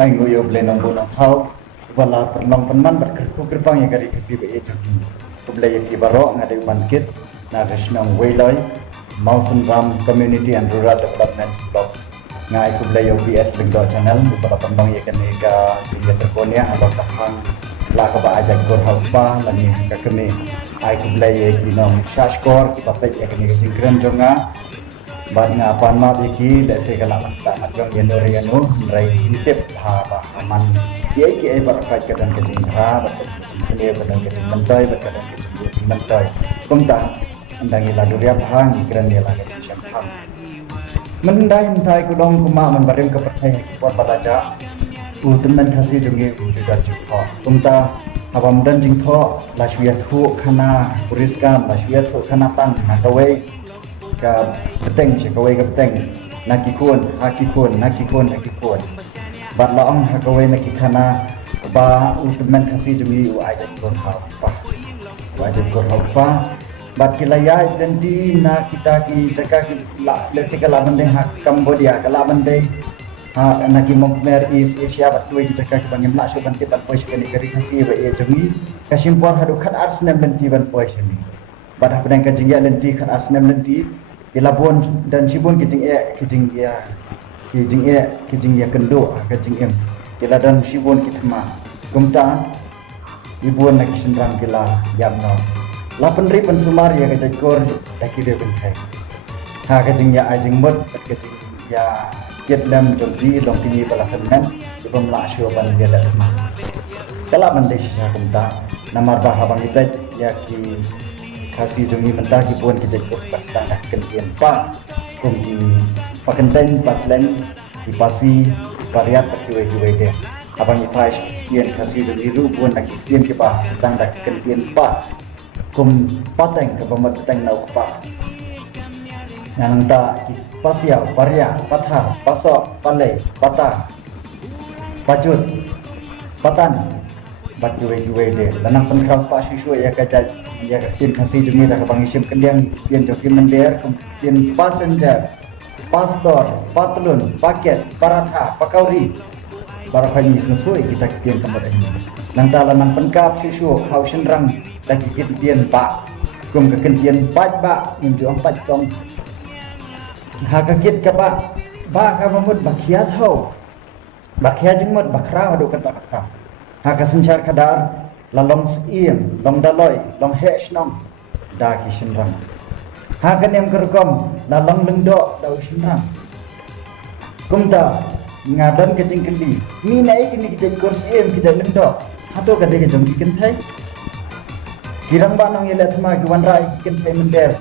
ai ngoyo blenong bonong thau wala pernong penman berkerku gerbang yang gari kasi be itu kublai ki barok ngade bankit na resnong weiloi Mountain Ram Community and Rural Development Block ngai kublai OBS Bengdo channel beberapa penong yang kene ka dia terkonia atau tahang la ka ba ajak gor haupa lani ka kene ai kublai ki nom shashkor ki papai ya kene jingkran jonga ban nga pan ma iki da se kala ta matong yenor yanu rai tip ha ba aman ye ki ai bar ka ka dan ke jing ha ba sene ba dan ke jing mentai ba dan ke jing mentai kumta andang ila duria phang kran ni la ke jing phang mendai mentai ku dong kuma man bareng ke pertai ki pot badaja u tenan khasi jungi u juga jupho kumta abam dan jing tho la shwiat thu khana puriska la shwiat thu khana tang na kawai ka peteng kawai ka peteng nakikun hakikun bat laong hakawai nakikana ba utman khasi jumi u ajak kor pa wajib kor pa bat kilaya janji na kita ki jaka ki la lesi kala bande hak Cambodia kala bande ha naki mokmer is Asia bat tuai ki jaka ki bangem la shoban ki bat pois kani kari khasi ba e jumi kasimpor hadu khat arsenal lenti ban pois ni bat hadang ka jingya lenti khat arsenal lenti Ilabun dan Sibun kijing ya kendo kijing em kila dan Sibun kitma kumta ibun nak sendrang kila yamno lapan ripan sumar ya kajak kor takire bentai ha kijing ya ajing mut kijing ya kitlem jombi dong kini balakan ibum la syo ban dia dak ma kala bandai sya kumta namar bahabang kita ya ki kasih jumi mentah kipuan kita ikut pas tanah kentian pa kum di pakenten paslen di pasi variat kiwe de abang ipai kian kasih jumi rubuan nak kian ke pa tanah kentian pa kum pateng ke pemat teng nau pa yang ta pasiau paria patha pasok pale pata pajut patan bat kiwe de lanang penkrau pa siswa ya kajat ya kian kasih jumi dah bang isim kendiang kian joki mendir kian passenger pastor patlun paket paratha pakauri barakhani snukui kita kian kamar ini nang tala nang penkap siswa hausen rang lagi kian pa kum ke kian pat ba inju empat tong hakakit ka ba ka mamut bakiat hau bakiat jengmut bakra adu kata kata hakasencar kadar lalong siem long daloi long hesnong da kishinrang hakan yang kerkom lalong lengdo da ushinrang kumta ngadan kecing kendi minai kini kita kursiem kita lengdo atau kade ke jom kiken thai kirang banang yela thma ki wanrai kiken thai mender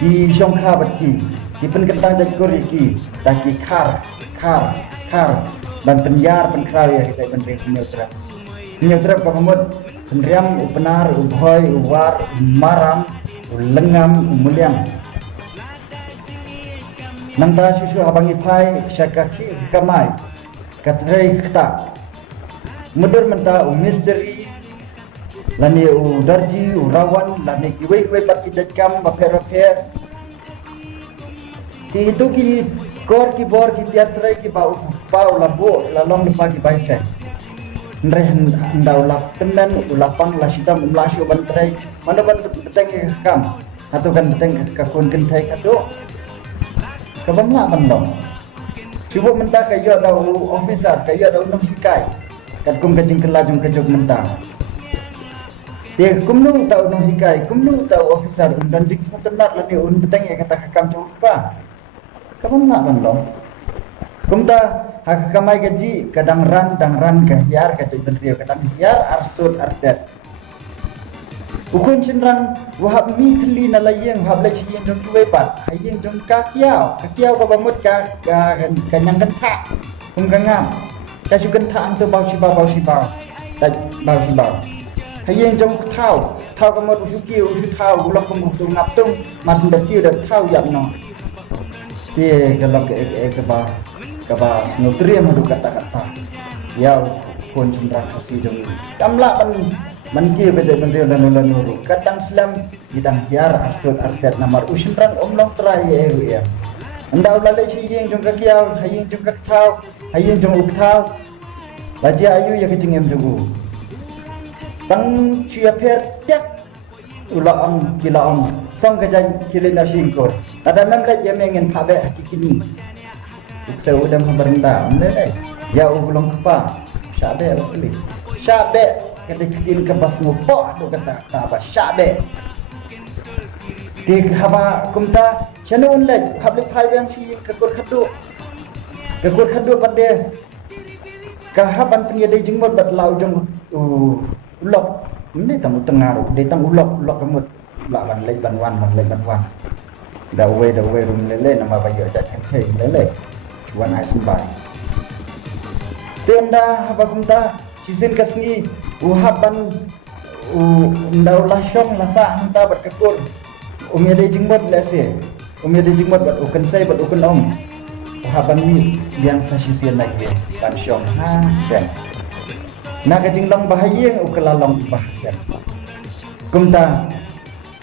ki shongkha batki ki pen ketang jat kor ki ta ki khar dan penyar penkrau ya kita penring Nyutrap pamut penriam upenar ubhoy uwar maram ulengam umuliang nangta susu habang ipai syakaki kamai katrai kta mudur menta misteri lani udarji urawan lani kiwe pat kijam baper ki itu ki kor ki bor ki tiatrai ki pau labo lalong lepa ki baise ndreh ndau lap tenan ulapang lasitam umlasyo bantrai mana ban beteng kam atau kan beteng ka kun kentai kado kabamla bandong cuba mentah kayo dau officer kayo dau nom hikai kat kum kajing kelajung kejog mentah dia kumnu tau nom hikai kumnu tau officer dan jik semetenat lani un beteng ya kata kam coba kabamla bandong kumta hak kamai gaji kadang ran gahyar kata benrio kadang hiar arsut artet ukun cindran wahab mi khli na layeng wahab la chiyeng jong tuwe pat hayeng jong kakiao ka bamut ka kanyang gantha kum kangam ka su gantha antu bau si bau ta bau si bau hayeng jong thau ka mot usuki usu thau ulok kum ngap tung mas ndaki da thau yap no ti galok ke ba nutriem hadu kata-kata ya kon cindran kasih jong kamla man ki bede benrio dan nuru kadang selam bidang hiar arsut arfet namar usinran omlong trai ya Anda ulalai si yeng jong kakiau, hayeng jong kaktau, hayeng jong uktau. Laji ayu ya kecing em jong. Tang chia per tiak ulaang kilaang song kajan kilina singkor. Ada memlet ya mengen pabe hakikini. Ukse udam berenda, memlet ya ulong kepa. Syabe boleh. Syabe kedekin ke bas ngopo tu kata apa syabe. Di haba kumta chanu unle public phai yang si kekor khadu pade kahaban penyedai jengmot bat lau jeng ulok ini tamu tengaruh dia tamu ulok kemut lawan lek banwan da we rum lele nama bayo jat hei lele wan ai sembai tenda haba kumta sisin kasngi uhaban ndau lasyong lasa hanta bat kekor umedai jengmot lese umedai jengmot bat ukan sai bat ukan om haban ni yang sa sisian lagi ban syong hasen na kajing long bahayeng ukelalong bahasen kumta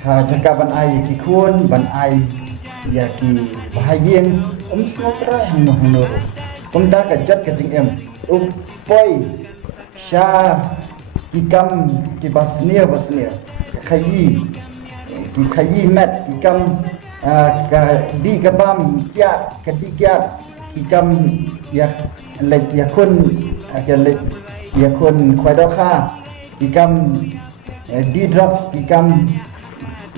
ha jakaban ai ki kun ban ai ya ki bahayeng snotra hanu kumta kajat kajing em upoi sha ki kam ki basnia kayi ki kayi mat ki kam ka di kabam kiat kadikiat hikam ya lek yakun yakun kwadoka hikam di drops hikam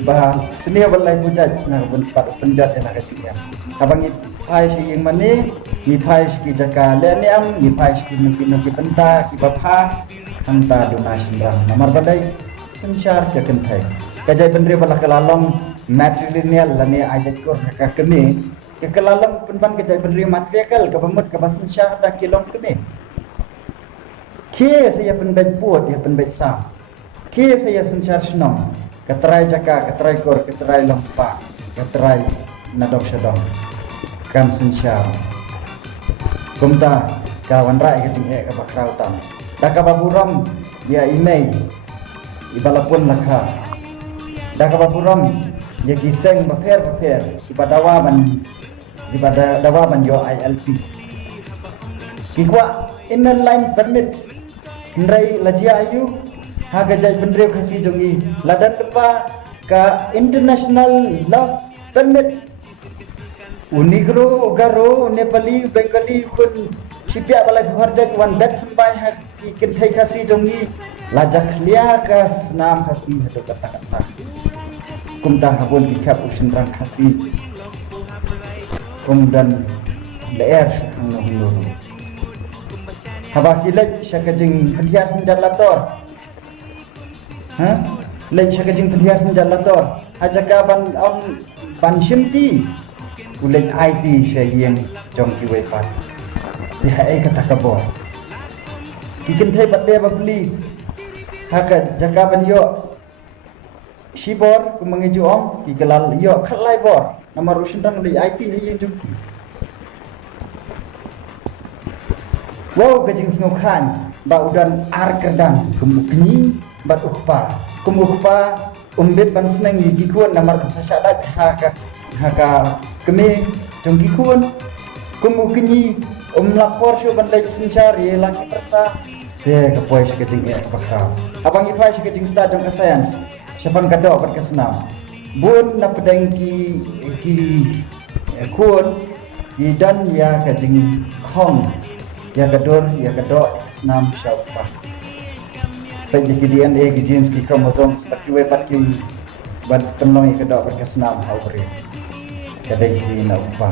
bah seni balai pujat na benpat penjat na kecil abang pai si yang mani ni pai si jaka le ni am ni pai si nuki penta ki bapa hanta donasi nomor badai sencar ke kentai kajai pendiri bala kelalong material lani ajat ko kakeme ke kelalong penban kejai pendiri material ke pemut ke basin syah dah kilong keme ke saya penbet buat ya penbet sam ke saya sencar senong keterai jaka keterai kor keterai long spa keterai nadok syadong kan sensyar kumta kawan rai kecing ke bakrau tam dak baburam ya email ibalapun lakha dak baburam ya giseng baper ibadah dawa ban yo ILP kikwa inner line permit ndrai lajia ayu haga jai pendre khasi jongi ladan depa ka international love permit unigro garo nepali bengali kun sipia balai bharja wan dat sampai ha ikin thai khasi jongi lajak lia ka snam khasi hado kata kumta habun dikap usin rang khasi kumdan leer hanu haba kilek syakajing pendiar senjalator lek syakajing pendiar senjalator ajaka ban shimti ulek IT syayeng jong kiwe pat ya kata kabor kikin thai badde babli haka jaka ban yo Shibor kumangeju om ikalal yo khalai bor nama rusindang li IT hayeng jum wow kajing sngokhan ba udan ar kerdan kumukni bat ukpa umbet ban seneng yigi kuan namar sasadat haka keme jong gikuan kumukni lapor syo ban lay sencar ye laki persa de kapoy kajing bakha abang ipai kajing sta jong science siapang kado berkesenam bun na pedang ki kun dan ya kajing khong ya kador senam syaupa pai ki DNA ki genes ki chromosome staki we pat ki bad penlong kado berkesenam hauri kadai ki na upa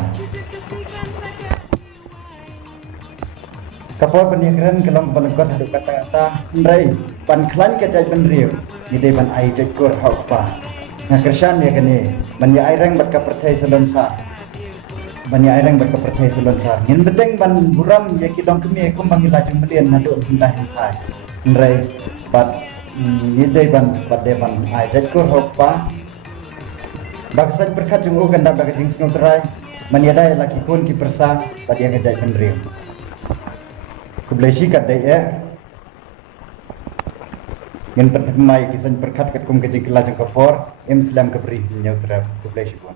kapal penyekeran kelong penekot hadap kata-kata ndrai pan klan kecai penriu ide ban ai jekor haupa na kersan ya kene ban ya airang bat ka perthai selonsa ngin beteng ban buram ya kidong kemi kum bang lajung melian nadu hindah hintai ndrai bat ide ban ai jekor haupa baksan berkat jung ugan da bagajing snutrai maniadai laki kun ki persa pada kejai penriu kublai kat dai ngin pertemai kisan perkat kat kum kejik lajeng kapor em selam kebri nyautra kublai sikon